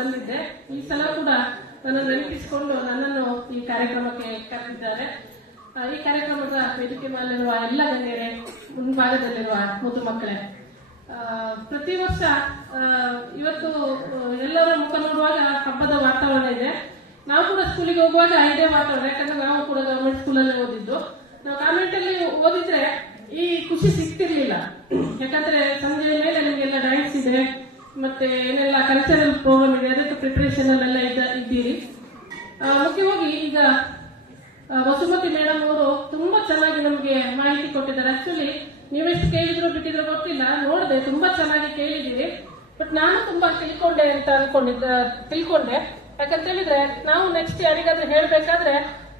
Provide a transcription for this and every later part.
ಬಂದಿದ್ದೆ. ಈ ಸಲ ಕೂಡ ನನ್ನನ್ನು ನೆನಪಿಸಿಕೊಂಡು ನನ್ನನ್ನು ಈ ಕಾರ್ಯಕ್ರಮಕ್ಕೆ ಕರೆದಿದ್ದಾರೆ. ಈ ಕಾರ್ಯಕ್ರಮದ ವೇದಿಕೆ ಮೇಲಿರುವ ಎಲ್ಲ ಗಣ್ಯರೇ, ಮುಂಭಾಗದಲ್ಲಿರುವ ಮುದ್ದು ಮಕ್ಕಳೇ, ಪ್ರತಿ ವರ್ಷ ಇವತ್ತು ಎಲ್ಲರ ಮುಖ ನೋಡುವಾಗ ಹಬ್ಬದ ವಾತಾವರಣ ಇದೆ. ನಾವು ಕೂಡ ಸ್ಕೂಲಿಗೆ ಹೋಗುವಾಗ ಇದೇ ವಾತಾವರಣ. ಯಾಕಂದ್ರೆ ನಾವು ಕೂಡ ಗವರ್ಮೆಂಟ್ ಸ್ಕೂಲಲ್ಲಿ ಓದಿದ್ದು. ನಾವು ಕಾನ್ವೆಂಟ್ ಅಲ್ಲಿ ಓದಿದ್ರೆ ಈ ಖುಷಿ ಸಿಗ್ತಿರ್ಲಿಲ್ಲ. ಯಾಕಂದ್ರೆ ಸಂಜೆ ಮೇಲೆ ನಿಮ್ಗೆಲ್ಲ ಡ್ಯಾನ್ಸ್ ಇದೆ, ಮತ್ತೆ ಏನೆಲ್ಲ ಕಲ್ಚರಲ್ ಪ್ರೋಗ್ರಾಮ್ ಇದೆ, ಅದಕ್ಕೆ ಪ್ರಿಪರೇಷನ್ ಅಲ್ಲೆಲ್ಲ ಇದ್ದೀರಿ. ಮುಖ್ಯವಾಗಿ ಈಗ ವಸುಮತಿ ಮೇಡಮ್ ಅವರು ತುಂಬಾ ಚೆನ್ನಾಗಿ ನಮ್ಗೆ ಮಾಹಿತಿ ಕೊಟ್ಟಿದ್ದಾರೆ. ಆಕ್ಚುಲಿ ನೀವೆಷ್ಟು ಕೇಳಿದ್ರು ಬಿಟ್ಟಿದ್ರು ಗೊತ್ತಿಲ್ಲ, ನೋಡಿದೆ, ತುಂಬಾ ಚೆನ್ನಾಗಿ ಕೇಳಿದ್ದೀರಿ. ಬಟ್ ನಾನು ತುಂಬಾ ತಿಳ್ಕೊಂಡೆ ಅಂತ ತಿಳ್ಕೊಂಡೆ. ಯಾಕಂತ ಹೇಳಿದ್ರೆ ನಾವು ನೆಕ್ಸ್ಟ್ ಯಾರಿಗಾದ್ರೂ ಹೇಳ್ಬೇಕಾದ್ರೆ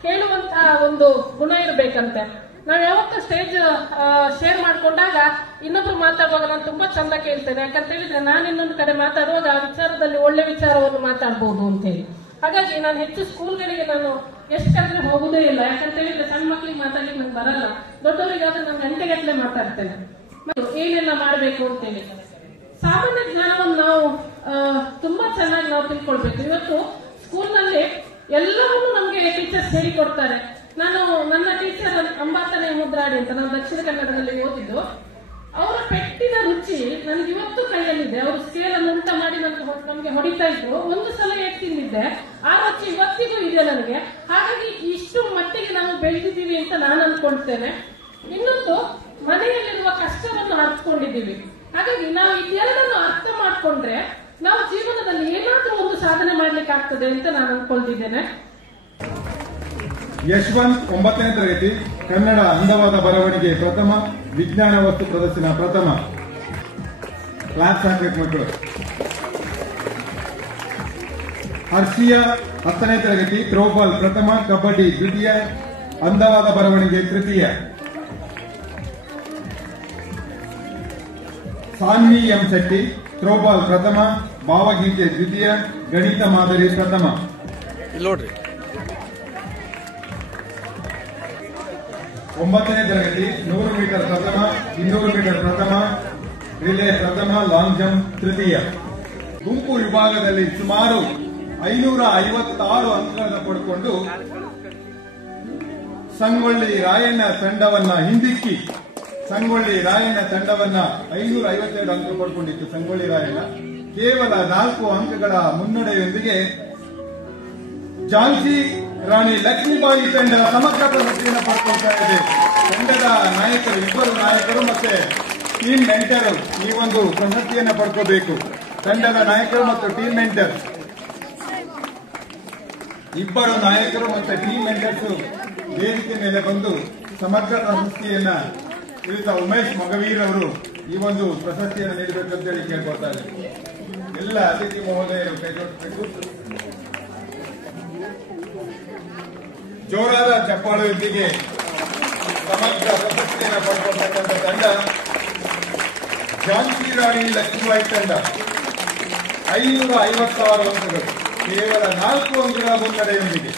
ಕೇಳುವಂತಹ ಒಂದು ಗುಣ ಇರ್ಬೇಕಂತೆ. ನಾವ್ ಯಾವತ್ತ ಸ್ಟೇಜ್ ಶೇರ್ ಮಾಡ್ಕೊಂಡಾಗ ಇನ್ನೊಬ್ರು ಮಾತಾಡುವಾಗ ನಾನು ತುಂಬಾ ಚಂದ ಕೇಳ್ತೇನೆ. ಯಾಕಂತ ಹೇಳಿದ್ರೆ ನಾನು ಇನ್ನೊಂದು ಕಡೆ ಮಾತಾಡುವಾಗ ಆ ವಿಚಾರದಲ್ಲಿ ಒಳ್ಳೆ ವಿಚಾರವನ್ನು ಮಾತಾಡ್ಬಹುದು ಅಂತ ಹೇಳಿ. ಹಾಗಾಗಿ ನಾನು ಹೆಚ್ಚು ಸ್ಕೂಲ್ಗಳಿಗೆ ನಾನು ಎಷ್ಟು ಕರೆದ್ರೆ ಹೋಗುದೇ ಇಲ್ಲ. ಯಾಕಂತ ಹೇಳಿದ್ರೆ ಸಣ್ಣ ಮಕ್ಳಿಗೆ ಮಾತಾಡ್ಲಿಕ್ಕೆ ನಂಗೆ ಬರಲ್ಲ. ದೊಡ್ಡವರಿಗಾದ್ರೆ ನಾನು ಗಂಟೆಗಟ್ಟಲೆ ಮಾತಾಡ್ತೇನೆ. ಏನೆಲ್ಲ ಮಾಡ್ಬೇಕು ಅಂತೇಳಿ ಸಾಮಾನ್ಯ ಜ್ಞಾನವನ್ನು ನಾವು ತುಂಬಾ ಚೆನ್ನಾಗಿ ನಾವು ತಿಳ್ಕೊಳ್ಬೇಕು. ಇವತ್ತು ಸ್ಕೂಲ್ನಲ್ಲಿ ಎಲ್ಲವನ್ನೂ ನಮ್ಗೆ ಟೀಚರ್ಸ್ ಹೇಳಿಕೊಡ್ತಾರೆ. ನಾನು ನನ್ನ ಟೀಚರ್ ಅಂಬಾತನೆ ಮುದ್ರಾಡಿ ಅಂತ, ನಾವು ದಕ್ಷಿಣ ಕನ್ನಡದಲ್ಲಿ ಓದಿದ್ದು. ಅವರ ಪೆಟ್ಟಿನ ರುಚಿ ನನಗೆ ಇವತ್ತು ಕೈಯಲ್ಲಿದೆ. ಅವರು ಸ್ಕೇಲ್ ಅನ್ನು ಉಲ್ಟ ಮಾಡಿ ನಮ್ಗೆ ಹೊಡಿತಾ ಇದ್ರು. ಒಂದು ಸಲ ತಿಂದಿದ್ದೆ, ಆ ರುಚಿ ಇವತ್ತಿಗೂ ಇದೆ ನನಗೆ. ಹಾಗಾಗಿ ಇಷ್ಟು ಮಟ್ಟಿಗೆ ನಾವು ಬೆಳೆದಿದ್ದೀವಿ ಅಂತ ನಾನು ಅನ್ಕೊಳ್ತೇನೆ. ಇನ್ನೊಂದು, ಮನೆಯಲ್ಲಿರುವ ಕಷ್ಟವನ್ನು ಅರ್ಥಕೊಂಡಿದ್ದೀವಿ. ಹಾಗಾಗಿ ನಾವು ಇದೆಲ್ಲವನ್ನು ಅರ್ಥ ಮಾಡ್ಕೊಂಡ್ರೆ ನಾವು ಜೀವನದಲ್ಲಿ ಏನಾದ್ರೂ ಒಂದು ಸಾಧನೆ ಮಾಡ್ಲಿಕ್ಕೆ ಆಗ್ತದೆ ಅಂತ ನಾನು ಅನ್ಕೊಳ್ತಿದ್ದೇನೆ. ಯಶವಂತ್ 9ನೇ ತರಗತಿ, ಕನ್ನಡ ಅಂದವಾದ ಬರವಣಿಗೆ ಪ್ರಥಮ, ವಿಜ್ಞಾನ ವಸ್ತು ಪ್ರದರ್ಶನ ಪ್ರಥಮ. ಕ್ಲಾಸ್ ಹಾಕ್ಬೇಕು ಮಕ್ಕಳು. ಹರ್ಷಿಯಾ 10ನೇ ತರಗತಿ, ಥ್ರೋಬಾಲ್ ಪ್ರಥಮ, ಕಬಡ್ಡಿ ದ್ವಿತೀಯ, ಅಂದವಾದ ಬರವಣಿಗೆ ತೃತೀಯ. ಸಾನ್ವಿ ಎಂ ಶೆಟ್ಟಿ, ಥ್ರೋಬಾಲ್ ಪ್ರಥಮ, ಭಾವಗೀತೆ ದ್ವಿತೀಯ, ಗಣಿತ ಮಾದರಿ ಪ್ರಥಮ. ನೋಡ್ರಿ 9ನೇ ತರಗತಿ, 100 ಮೀಟರ್ ಪ್ರಥಮ, 200 ಮೀಟರ್ ಪ್ರಥಮ, ರಿಲೇ ಪ್ರಥಮ, ಲಾಂಗ್ ಜಂಪ್ ತೃತೀಯ. ಗುಂಪು ವಿಭಾಗದಲ್ಲಿ ಸುಮಾರು 556 ಅಂಕಗಳನ್ನು ಪಡ್ಕೊಂಡು ಸಂಗೊಳ್ಳಿ ರಾಯಣ್ಣ ತಂಡವನ್ನ ಹಿಂದಿಕ್ಕಿ, ಸಂಗೊಳ್ಳಿ ರಾಯಣ್ಣ ತಂಡವನ್ನ 552 ಅಂಕ ಪಡ್ಕೊಂಡಿತ್ತು ಸಂಗೊಳ್ಳಿ ರಾಯಣ್ಣ. ಕೇವಲ 4 ಅಂಕಗಳ ಮುನ್ನಡೆಯೊಂದಿಗೆ ಝಾನ್ಸಿ ರಾಣಿ ಲಕ್ಷ್ಮೀಬಾಯಿ ತಂಡ ಸಮಗ್ರ ಪ್ರಶಸ್ತಿಯನ್ನು ಪಡ್ಕೊಳ್ತಾ ಇದೆ. ತಂಡದ ನಾಯಕರು, ಇಬ್ಬರು ನಾಯಕರು ಮತ್ತೆ ಟೀಮ್ ಮೆಂಟರ್ ಈ ಒಂದು ಪ್ರಶಸ್ತಿಯನ್ನು ಪಡ್ಕೋಬೇಕು. ತಂಡದ ನಾಯಕರು ಮತ್ತು ಟೀಮ್ ಮೆಂಟರ್, ಇಬ್ಬರು ನಾಯಕರು ಮತ್ತು ಟೀಮ್ ಮೆಂಟರ್ಸ್ ವೇದಿಕೆ ಮೇಲೆ ಬಂದು ಸಮಗ್ರ ಪ್ರಶಸ್ತಿಯನ್ನ ಕುರಿತ ಉಮೇಶ್ ಮಗವೀರ್ ಅವರು ಈ ಒಂದು ಪ್ರಶಸ್ತಿಯನ್ನು ನೀಡಬೇಕಂತೇಳಿ ಕೇಳ್ಕೊಳ್ತಾರೆ. ಎಲ್ಲ ಅತಿಥಿ ಮಹೋದಯರು ಕೈಗೊಳ್ಳಬೇಕು. ಜೋರಾದ ಚಪ್ಪಾಳೆಯೊಂದಿಗೆ ಸಮಗ್ರ ಪ್ರಶಸ್ತಿಯನ್ನು ಪಡ್ಕೊಳ್ತಕ್ಕಂಥ ತಂಡ ಝಾನ್ಸಿ ರಾಣಿ ಲಕ್ಷ್ಮೀಬಾಯಿ ತಂಡ. 556 ಅಂಕಗಳು, ಕೇವಲ 4 ಅಂಕಗಳ ಮುನ್ನಡೆಯೊಂದಿಗೆ.